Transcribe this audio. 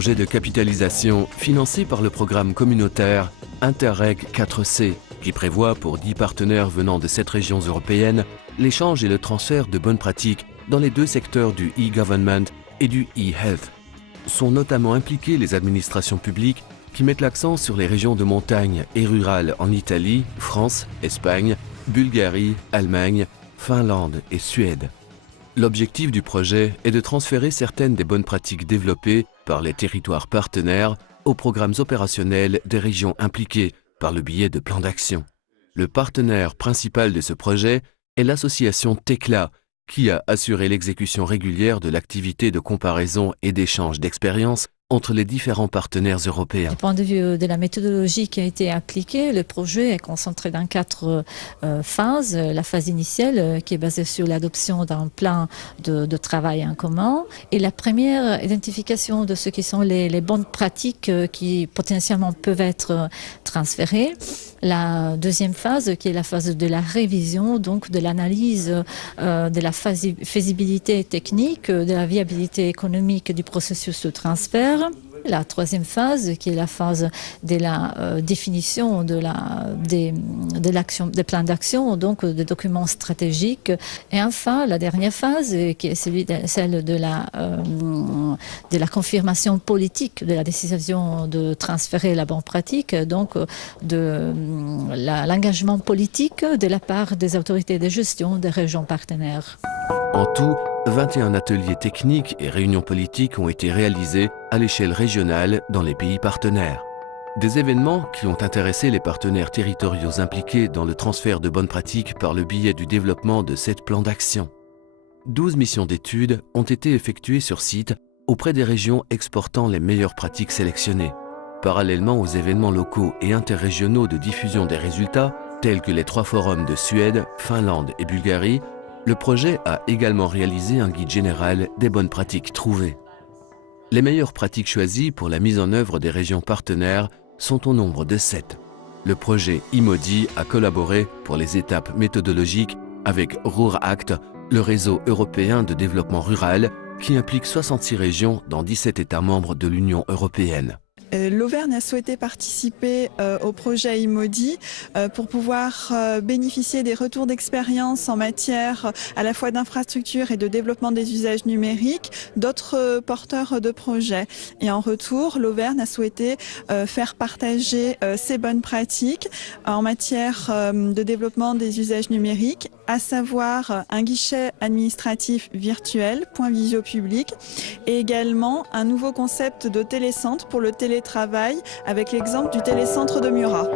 projet de capitalisation financé par le programme communautaire Interreg 4C, qui prévoit pour 10 partenaires venant de 7 régions européennes l'échange et le transfert de bonnes pratiques dans les deux secteurs du e-government et du e-health. Sont notamment impliquées les administrations publiques qui mettent l'accent sur les régions de montagne et rurales en Italie, France, Espagne, Bulgarie, Allemagne, Finlande et Suède. L'objectif du projet est de transférer certaines des bonnes pratiques développées par les territoires partenaires aux programmes opérationnels des régions impliquées par le biais de plans d'action. Le partenaire principal de ce projet est l'association TECLA, qui a assuré l'exécution régulière de l'activité de comparaison et d'échange d'expériences entre les différents partenaires européens. Du point de vue de la méthodologie qui a été appliquée, le projet est concentré dans 4 phases. La phase initiale qui est basée sur l'adoption d'un plan de travail en commun et la première identification de ce qui sont les bonnes pratiques qui potentiellement peuvent être transférées. La deuxième phase qui est la phase de la révision, donc de l'analyse de la faisabilité technique, de la viabilité économique du processus de transfert. La troisième phase, qui est la phase de la définition des plans d'action, donc des documents stratégiques. Et enfin, la dernière phase, qui est celle de la confirmation politique de la décision de transférer la bonne pratique, donc de l'engagement politique de la part des autorités de gestion des régions partenaires. En tout, 21 ateliers techniques et réunions politiques ont été réalisés à l'échelle régionale dans les pays partenaires. Des événements qui ont intéressé les partenaires territoriaux impliqués dans le transfert de bonnes pratiques par le biais du développement de 7 plans d'action. 12 missions d'études ont été effectuées sur site auprès des régions exportant les meilleures pratiques sélectionnées. Parallèlement aux événements locaux et interrégionaux de diffusion des résultats, tels que les 3 forums de Suède, Finlande et Bulgarie, le projet a également réalisé un guide général des bonnes pratiques trouvées. Les meilleures pratiques choisies pour la mise en œuvre des régions partenaires sont au nombre de 7. Le projet IMODI a collaboré pour les étapes méthodologiques avec RurAct, le réseau européen de développement rural, qui implique 66 régions dans 17 États membres de l'Union européenne. L'Auvergne a souhaité participer au projet IMODI pour pouvoir bénéficier des retours d'expérience en matière à la fois d'infrastructure et de développement des usages numériques d'autres porteurs de projets. Et en retour, l'Auvergne a souhaité faire partager ses bonnes pratiques en matière de développement des usages numériques, à savoir un guichet administratif virtuel, point visio public, et également un nouveau concept de télécentre pour le télétravail avec l'exemple du télécentre de Murat.